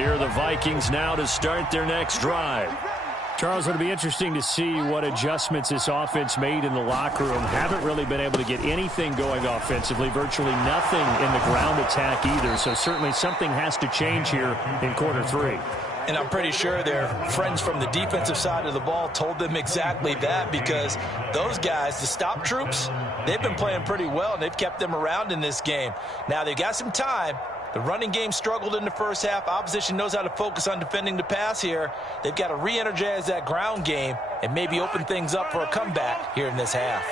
Here are the Vikings now to start their next drive. Charles, it'll be interesting to see what adjustments this offense made in the locker room. Haven't really been able to get anything going offensively, virtually nothing in the ground attack either. So certainly something has to change here in quarter three. And I'm pretty sure their friends from the defensive side of the ball told them exactly that, because those guys, the stop troops, they've been playing pretty well, and they've kept them around in this game. Now, they've got some time. The running game struggled in the first half. Opposition knows how to focus on defending the pass here. They've got to re-energize that ground game and maybe open things up for a comeback here in this half.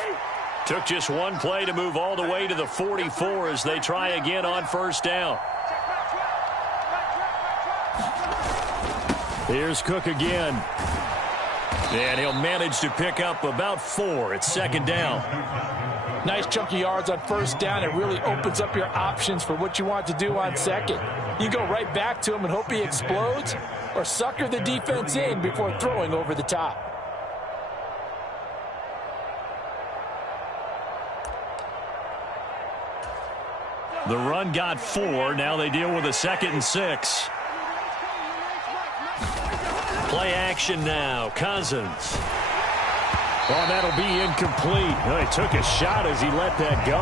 Took just one play to move all the way to the 44 as they try again on first down. Here's Cook again. And he'll manage to pick up about 4. It's second down. Nice chunky yards on first down. It really opens up your options for what you want to do on second. You go right back to him and hope he explodes, or sucker the defense in before throwing over the top. The run got 4. Now they deal with a 2nd and 6. Play action now. Cousins. Oh, that'll be incomplete. Well, he took a shot as he let that go.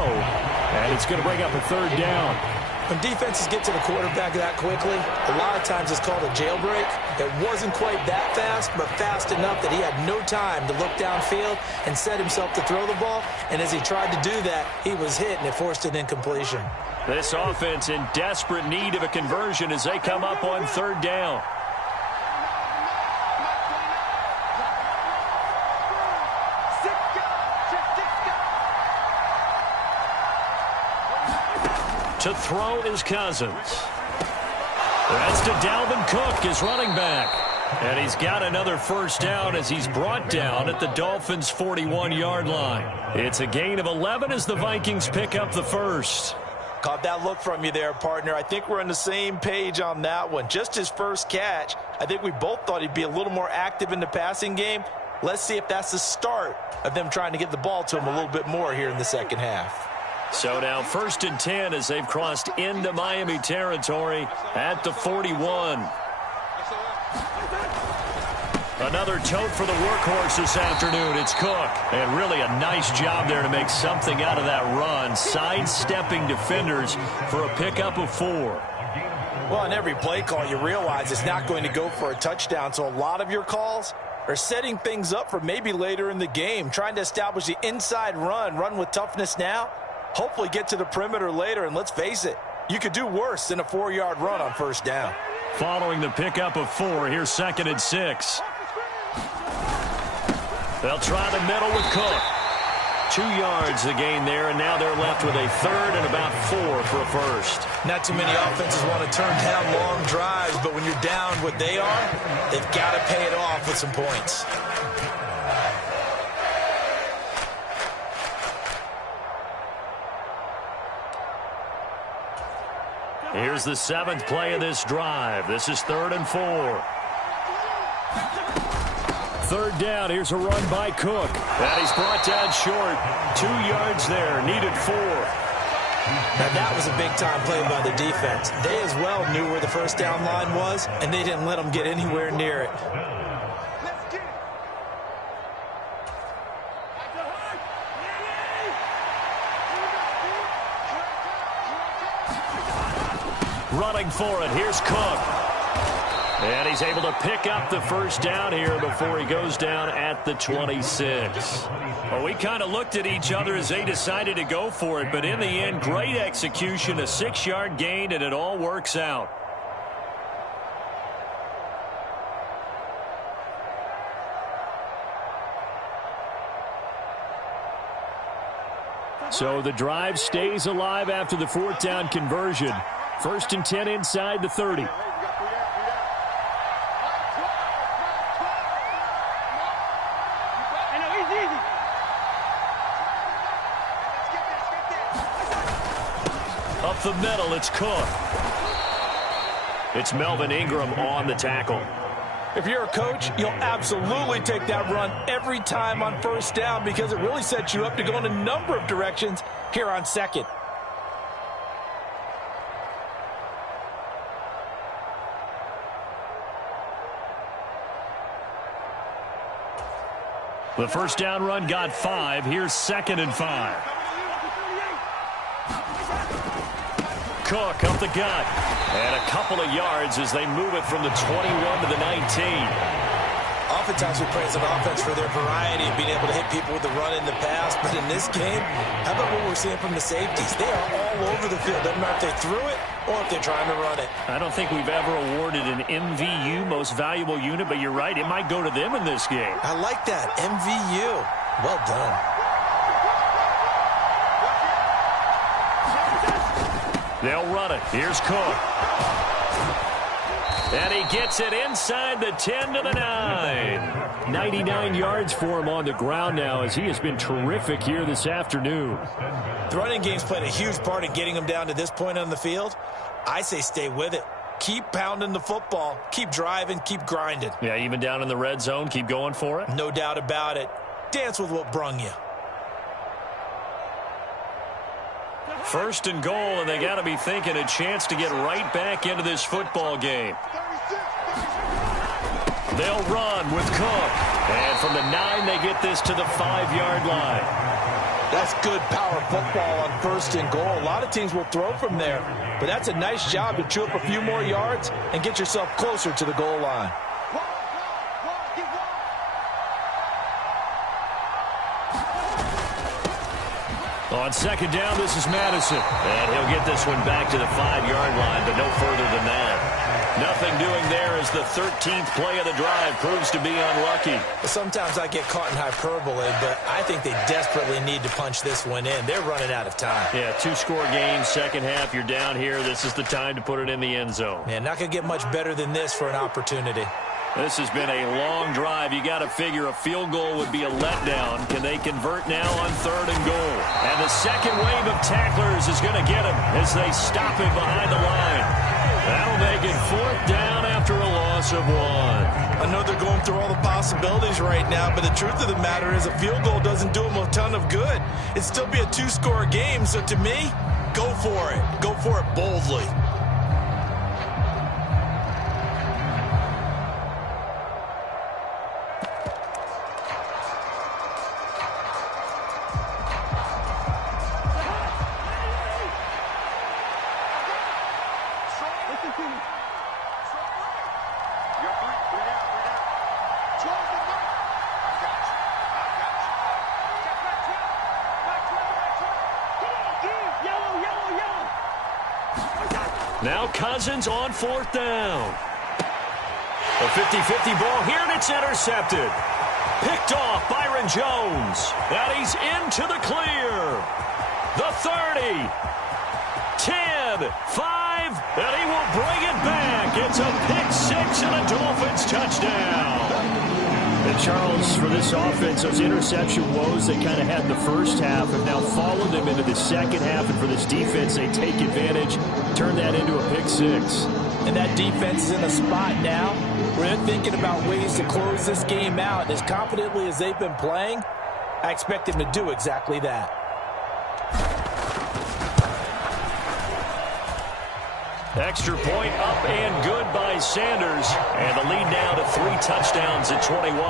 And it's going to bring up a 3rd down. When defenses get to the quarterback that quickly, a lot of times it's called a jailbreak. It wasn't quite that fast, but fast enough that he had no time to look downfield and set himself to throw the ball. And as he tried to do that, he was hit, and it forced an incompletion. This offense in desperate need of a conversion as they come up on 3rd down. To throw is Cousins. That's to Dalvin Cook, his running back. And he's got another first down as he's brought down at the Dolphins' 41-yard line. It's a gain of 11 as the Vikings pick up the first. Caught that look from you there, partner. I think we're on the same page on that one. Just his first catch. I think we both thought he'd be a little more active in the passing game. Let's see if that's the start of them trying to get the ball to him a little bit more here in the second half. So now 1st and 10 as they've crossed into Miami territory at the 41. Another tote for the workhorse this afternoon. It's Cook. And really a nice job there to make something out of that run. Sidestepping defenders for a pickup of 4. Well, on every play call, you realize it's not going to go for a touchdown. So a lot of your calls are setting things up for maybe later in the game. Trying to establish the inside run with toughness now. Hopefully get to the perimeter later, and let's face it, you could do worse than a 4-yard run on first down. Following the pickup of 4, here's 2nd and 6. They'll try the middle with Cook. 2 yards the gain there, and now they're left with a 3rd and about 4 for a first. Not too many offenses want to turn down long drives, but when you're down what they are, they've got to pay it off with some points. Here's the 7th play of this drive. This is 3rd and 4. 3rd down. Here's a run by Cook. And he's brought down short. 2 yards there. Needed 4. Now that was a big-time play by the defense. They as well knew where the first down line was, and they didn't let them get anywhere near it. Running for it. Here's Cook. And he's able to pick up the first down here before he goes down at the 26. Well, we kind of looked at each other as they decided to go for it, but in the end, great execution, a 6-yard gain, and it all works out. So the drive stays alive after the 4th down conversion. 1st and 10 inside the 30. Up the middle, it's Cook. It's Melvin Ingram on the tackle. If you're a coach, you'll absolutely take that run every time on first down because it really sets you up to go in a number of directions here on 2nd. The first down run got 5. Here's 2nd and 5. Cook up the gut. And a couple of yards as they move it from the 21 to the 19. Oftentimes we praise an offense for their variety of being able to hit people with the run in the pass. But in this game, how about what we're seeing from the safeties? They are all over the field. Doesn't matter if they threw it or if they're trying to run it. I don't think we've ever awarded an MVU, most valuable unit, but you're right. It might go to them in this game. I like that. MVU. Well done. They'll run it. Here's Cook. And he gets it inside the 10 to the 9. 99 yards for him on the ground now as he has been terrific here this afternoon. The running game's played a huge part in getting him down to this point on the field. I say stay with it. Keep pounding the football. Keep driving. Keep grinding. Yeah, even down in the red zone, keep going for it. No doubt about it. Dance with what brung you. First and goal, and they got to be thinking a chance to get right back into this football game. They'll run with Cook. And from the 9, they get this to the 5-yard line. That's good power football on first and goal. A lot of teams will throw from there, but that's a nice job to chew up a few more yards and get yourself closer to the goal line. On second down, this is Madison. And he'll get this one back to the 5-yard line, but no further than that. Nothing doing there as the 13th play of the drive proves to be unlucky. Sometimes I get caught in hyperbole, but I think they desperately need to punch this one in. They're running out of time. Yeah, 2-score game, second half, you're down here. This is the time to put it in the end zone. Man, not going to get much better than this for an opportunity. This has been a long drive. You got to figure a field goal would be a letdown. Can they convert now on 3rd and goal? And the second wave of tacklers is going to get him as they stop him behind the line. That'll make it 4th down after a loss of 1. I know they're going through all the possibilities right now, but the truth of the matter is a field goal doesn't do them a ton of good. It'd still be a 2-score game, so to me, go for it. Go for it boldly. Now Cousins on 4th down. A 50-50 ball here, and it's intercepted. Picked off Byron Jones. And he's into the clear. The 30. 10. 5. And he will bring it back. It's a pick-6 and a Dolphins touchdown. And Charles, for this offense, those interception woes they kind of had in the first half have now followed them into the second half. And for this defense, they take advantage, turn that into a pick-6. And that defense is in a spot now where they're thinking about ways to close this game out. And as confidently as they've been playing, I expect them to do exactly that. Extra point up and good by Sanders. And the lead now to 3 touchdowns at 21.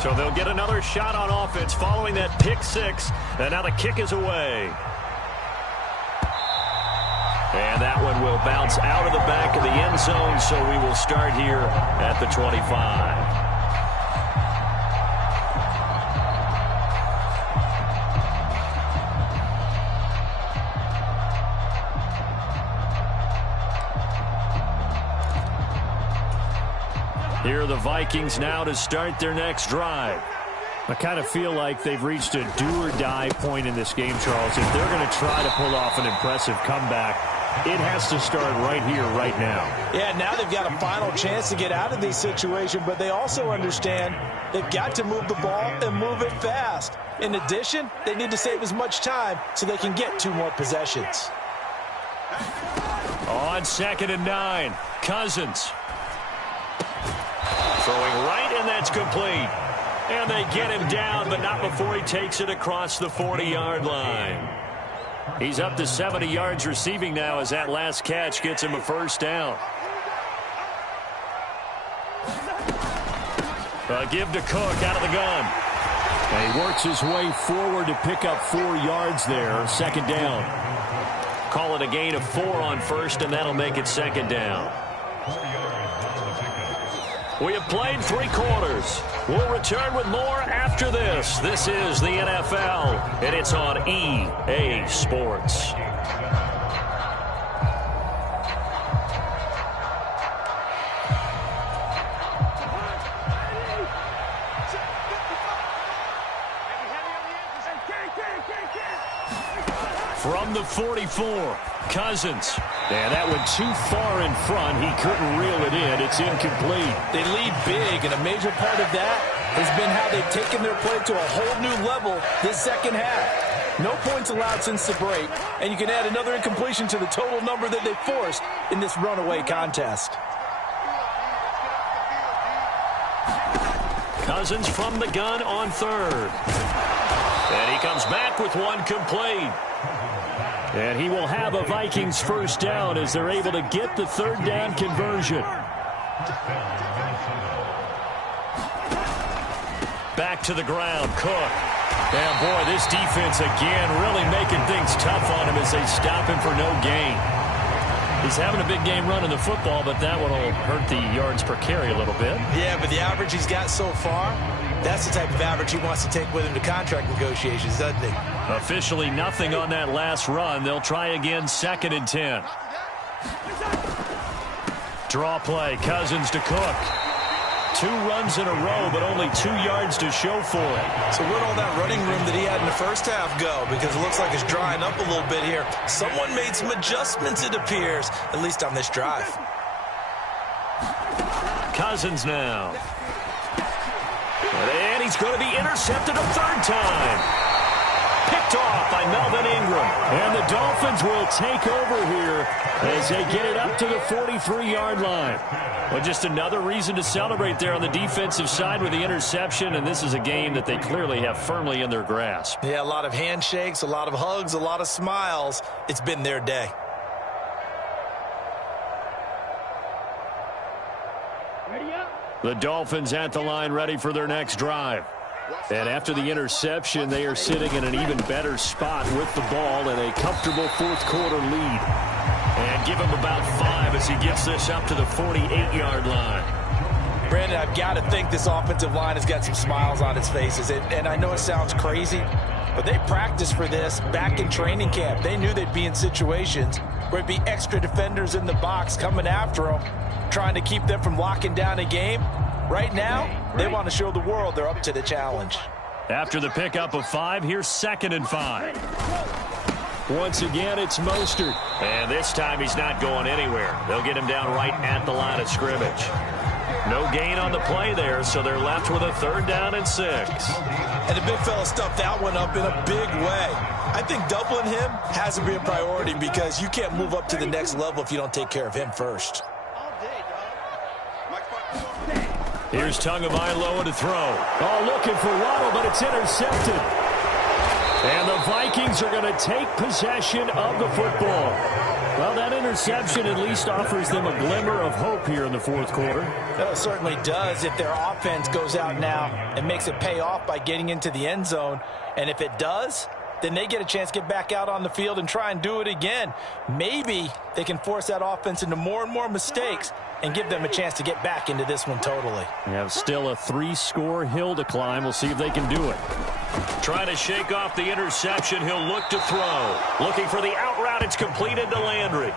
So they'll get another shot on offense following that pick-6. And now the kick is away. And that one will bounce out of the back of the end zone. So we will start here at the 25. Here are the Vikings now to start their next drive. I kind of feel like they've reached a do-or-die point in this game, Charles. If they're going to try to pull off an impressive comeback, it has to start right here, right now. Yeah, now they've got a final chance to get out of these situations, but they also understand they've got to move the ball and move it fast. In addition, they need to save as much time so they can get 2 more possessions. On 2nd and 9, Cousins. Throwing right, and that's complete. And they get him down, but not before he takes it across the 40-yard line. He's up to 70 yards receiving now as that last catch gets him a first down. Give to Cook out of the gun. And he works his way forward to pick up 4 yards there. Second down. Call it a gain of 4 on first, and that'll make it second down. We have played 3 quarters. We'll return with more after this. This is the NFL, and it's on EA Sports. From the 44, Cousins. And that went too far in front. He couldn't reel it in. It's incomplete. They lead big, and a major part of that has been how they've taken their play to a whole new level this second half. No points allowed since the break, and you can add another incompletion to the total number that they forced in this runaway contest. Cousins from the gun on third. And he comes back with one complete. And he will have a Vikings first down as they're able to get the third down conversion. Back to the ground, Cook. And boy, this defense again really making things tough on him as they stop him for no gain. He's having a big game running the football, but that one will hurt the yards per carry a little bit. Yeah, but the average he's got so far, that's the type of average he wants to take with him to contract negotiations, doesn't he? Officially nothing on that last run. They'll try again, 2nd and 10. Draw play, Cousins to Cook. 2 runs in a row, but only 2 yards to show for it. So where'd all that running room that he had in the first half go? Because it looks like it's drying up a little bit here. Someone made some adjustments, it appears, at least on this drive. Cousins now. And he's going to be intercepted a 3rd time. Picked off by Melvin Ingram. And the Dolphins will take over here as they get it up to the 43-yard line. Well, just another reason to celebrate there on the defensive side with the interception, and this is a game that they clearly have firmly in their grasp. Yeah, a lot of handshakes, a lot of hugs, a lot of smiles. It's been their day. The Dolphins at the line ready for their next drive. And after the interception, they are sitting in an even better spot with the ball and a comfortable 4th quarter lead. And give him about 5 as he gets this up to the 48-yard line. Brandon, I've got to think this offensive line has got some smiles on its faces. And I know it sounds crazy, but they practiced for this back in training camp. They knew they'd be in situations where it'd be extra defenders in the box coming after them, trying to keep them from locking down a game. Right now, they want to show the world they're up to the challenge. After the pickup of 5, here's 2nd and 5. Once again, it's Mostert. And this time he's not going anywhere. They'll get him down right at the line of scrimmage. No gain on the play there, so they're left with a 3rd down and 6. And the big fella stuffed that one up in a big way. I think doubling him has to be a priority because you can't move up to the next level if you don't take care of him first. Here's Tagovailoa to throw. Oh, looking for Waddle, but it's intercepted. And the Vikings are going to take possession of the football. Well, that interception at least offers them a glimmer of hope here in the 4th quarter. That certainly does if their offense goes out now and makes it pay off by getting into the end zone. And if it does, then they get a chance to get back out on the field and try and do it again. Maybe they can force that offense into more and more mistakes and give them a chance to get back into this one totally. They have still a 3-score hill to climb. We'll see if they can do it. Trying to shake off the interception. He'll look to throw. Looking for the out route. It's completed to Landry.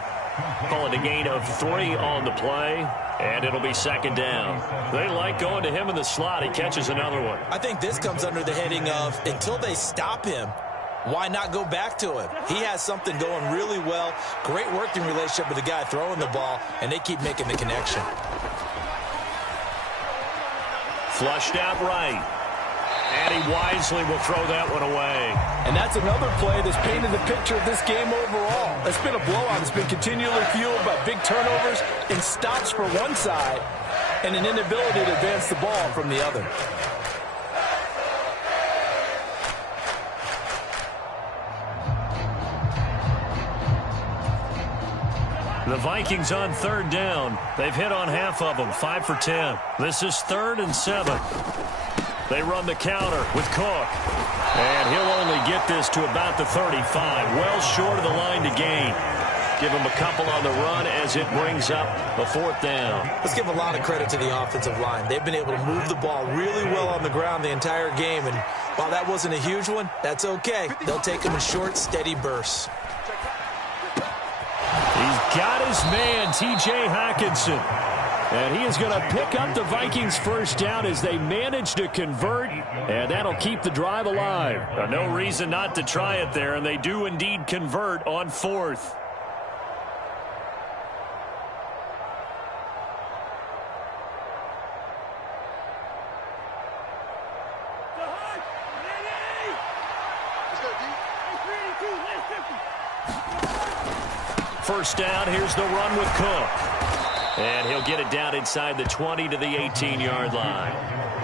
Call it a gain of 3 on the play, and it'll be 2nd down. They like going to him in the slot. He catches another one. I think this comes under the heading of until they stop him, why not go back to him? He has something going really well. Great working relationship with the guy throwing the ball, and they keep making the connection. Flushed out right. And he wisely will throw that one away. And that's another play that's painted the picture of this game overall. It's been a blowout. It's been continually fueled by big turnovers and stops for one side and an inability to advance the ball from the other. The Vikings on third down. They've hit on half of them, 5 for 10. This is 3rd and 7. They run the counter with Cook. And he'll only get this to about the 35, well short of the line to gain. Give him a couple on the run as it brings up the 4th down. Let's give a lot of credit to the offensive line. They've been able to move the ball really well on the ground the entire game. And while that wasn't a huge one, that's okay. They'll take them in short, steady bursts. He's got his man, T.J. Hockenson. And he is going to pick up the Vikings' first down as they manage to convert, and that'll keep the drive alive. No reason not to try it there, and they do indeed convert on 4th. First down, here's the run with Cook. And he'll get it down inside the 20 to the 18-yard line.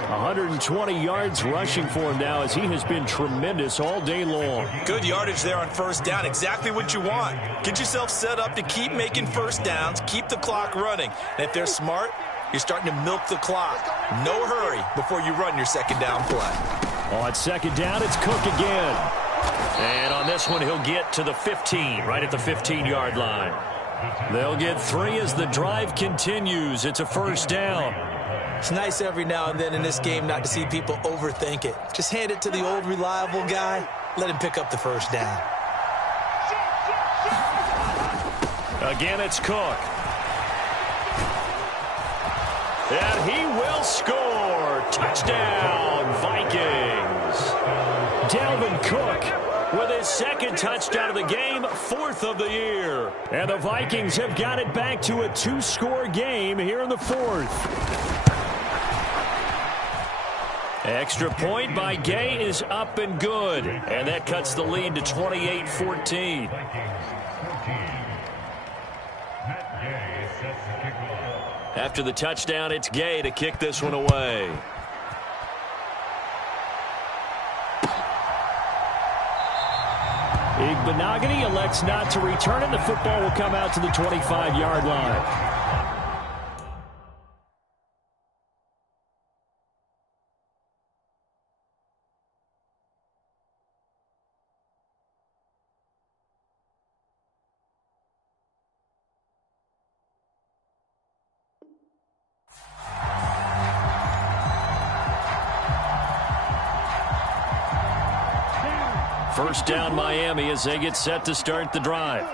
120 yards rushing for him now as he has been tremendous all day long. Good yardage there on first down, exactly what you want. Get yourself set up to keep making first downs, keep the clock running. And if they're smart, you're starting to milk the clock. No hurry before you run your second down play. On second down, it's Cook again. And on this one, he'll get to the 15, right at the 15-yard line. They'll get 3 as the drive continues. It's a first down. It's nice every now and then in this game not to see people overthink it. Just hand it to the old reliable guy. Let him pick up the first down. Again, it's Cook. And he will score. Touchdown, Vikings. Dalvin Cook with his 2nd touchdown of the game, 4th of the year. And the Vikings have got it back to a 2-score game here in the 4th. Extra point by Gay is up and good. And that cuts the lead to 28-14. After the touchdown, it's Gay to kick this one away. Igbenogany elects not to return it. The football will come out to the 25-yard line. First down, Miami, as they get set to start the drive.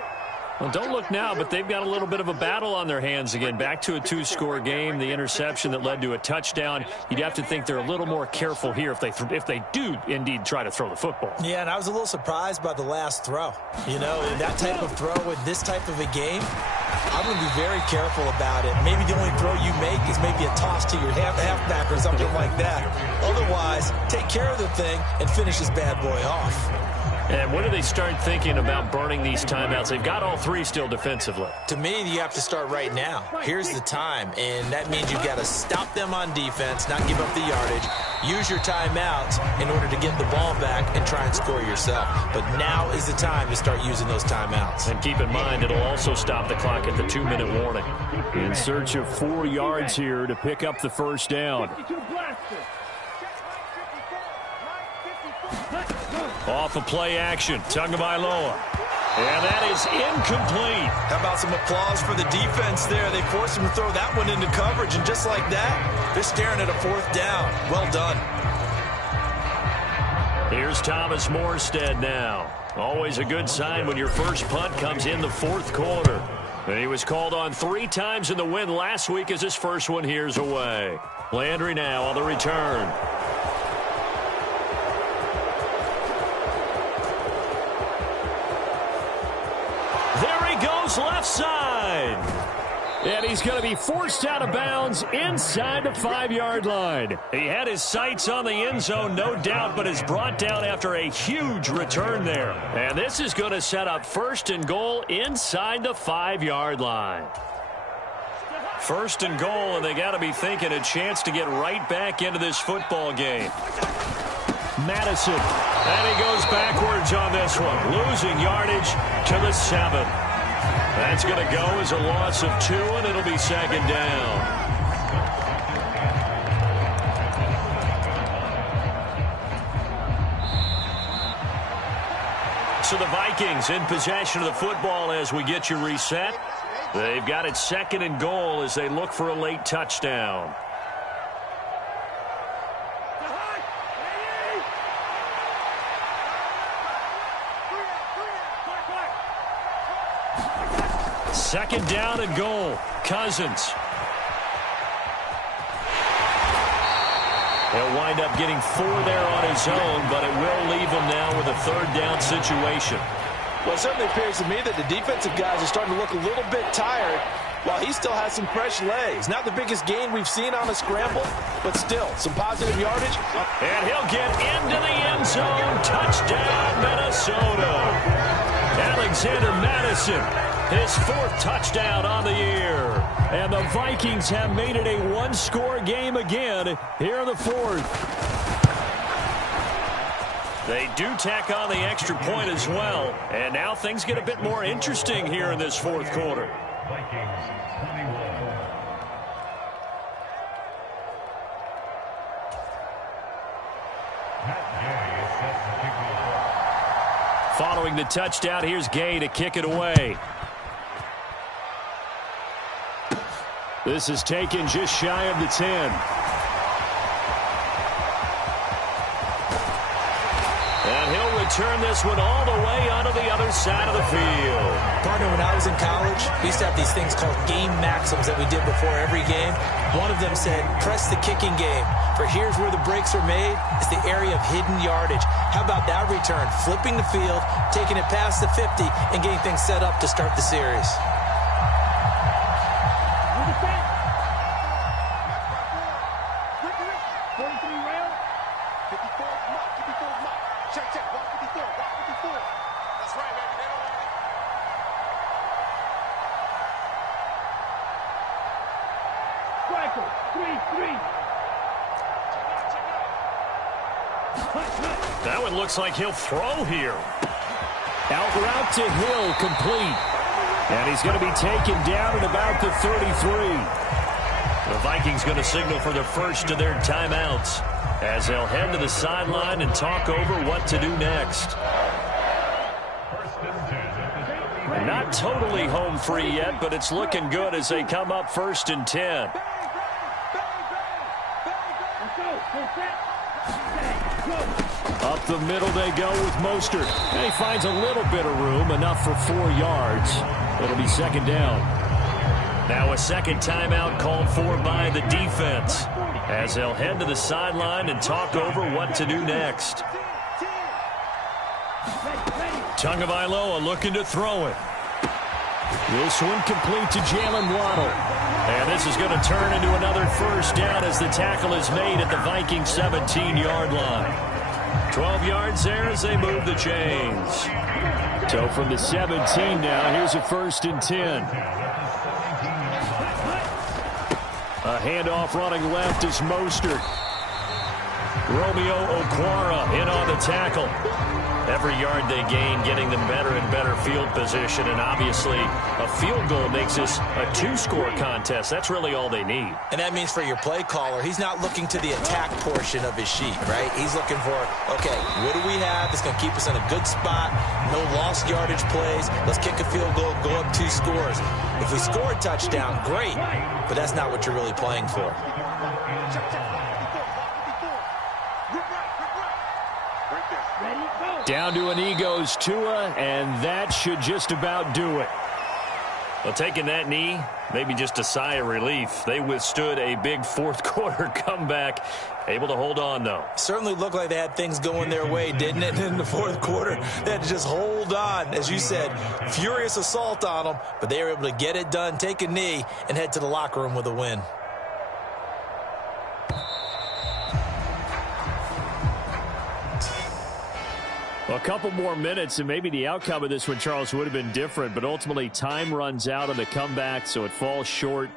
Well, don't look now, but they've got a little bit of a battle on their hands again. Back to a 2-score game. The interception that led to a touchdown. You'd have to think they're a little more careful here if they do indeed try to throw the football. Yeah, and I was a little surprised by the last throw. You know, that type of throw with this type of a game, I'm going to be very careful about it. Maybe the only throw you make is maybe a toss to your halfback or something like that. Otherwise, take care of the thing and finish this bad boy off. And when do they start thinking about burning these timeouts? They've got all 3 still defensively. To me, you have to start right now. Here's the time, and that means you've got to stop them on defense, not give up the yardage, use your timeouts in order to get the ball back and try and score yourself. But now is the time to start using those timeouts. And keep in mind, it'll also stop the clock at the 2-minute warning. In search of 4 yards here to pick up the first down. Off of play action, Tagovailoa. And that is incomplete. How about some applause for the defense there? They forced him to throw that one into coverage, and just like that, they're staring at a 4th down. Well done. Here's Thomas Morstead now. Always a good sign when your first punt comes in the 4th quarter. And he was called on 3 times in the win last week as his first one here's away. Landry now on the return. Left side. And he's going to be forced out of bounds inside the 5-yard line. He had his sights on the end zone, no doubt, but is brought down after a huge return there. And this is going to set up 1st and goal inside the 5-yard line. 1st and goal, and they got to be thinking a chance to get right back into this football game. Madison. And he goes backwards on this one, losing yardage to the 7. That's going to go as a loss of 2, and it'll be second down. So the Vikings in possession of the football as we get you reset. They've got it 2nd and goal as they look for a late touchdown. Second down and goal. Cousins. He'll wind up getting 4 there on his own, but it will leave him now with a 3rd down situation. Well, it certainly appears to me that the defensive guys are starting to look a little bit tired while he still has some fresh legs. Not the biggest gain we've seen on a scramble, but still some positive yardage. And he'll get into the end zone. Touchdown, Minnesota. Alexander Madison, his 4th touchdown on the year. And the Vikings have made it a 1-score game again here in the 4th. They do tack on the extra point as well. And now things get a bit more interesting here in this 4th quarter. Following the touchdown, here's Gay to kick it away. This is taken just shy of the 10. And he'll return this one all the way onto the other side of the field. Partner, when I was in college, we used to have these things called game maxims that we did before every game. One of them said, press the kicking game. For here's where the breaks are made. It's the area of hidden yardage. How about that return? Flipping the field, taking it past the 50, and getting things set up to start the series. That one looks like he'll throw here. Out route to Hill, complete. And he's going to be taken down at about the 33. The Vikings going to signal for the first of their timeouts as they'll head to the sideline and talk over what to do next. Not totally home free yet, but it's looking good as they come up 1st and 10. Up the middle they go with Mostert. And he finds a little bit of room, enough for 4 yards. It'll be 2nd down. Now a second timeout called for by the defense as they'll head to the sideline and talk over what to do next. Tagovailoa looking to throw it. This one complete to Jalen Waddle. And this is going to turn into another 1st down as the tackle is made at the Vikings 17-yard line. 12 yards there as they move the chains. So from the 17 now, here's a 1st and 10. A handoff running left is Mostert. Romeo Okwara in on the tackle. Every yard they gain, getting them better and better field position. And obviously, a field goal makes this a 2-score contest. That's really all they need. And that means for your play caller, he's not looking to the attack portion of his sheet, right? He's looking for, okay, what do we have that's going to keep us in a good spot? No lost yardage plays. Let's kick a field goal, go up 2 scores. If we score a touchdown, great. But that's not what you're really playing for. Down to an knee goes Tua, and that should just about do it. Well, taking that knee, maybe just a sigh of relief. They withstood a big 4th quarter comeback. Able to hold on, though. Certainly looked like they had things going their way, didn't it? In the 4th quarter, they had to just hold on. As you said, furious assault on them, but they were able to get it done, take a knee, and head to the locker room with a win. Well, a couple more minutes, and maybe the outcome of this one, Charles, would have been different. But ultimately, time runs out on the comeback, so it falls short.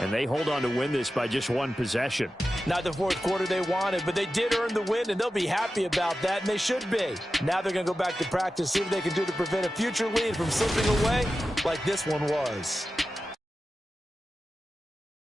And they hold on to win this by just 1 possession. Not the fourth quarter they wanted, but they did earn the win, and they'll be happy about that, and they should be. Now they're going to go back to practice, see what they can do to prevent a future lead from slipping away like this one was.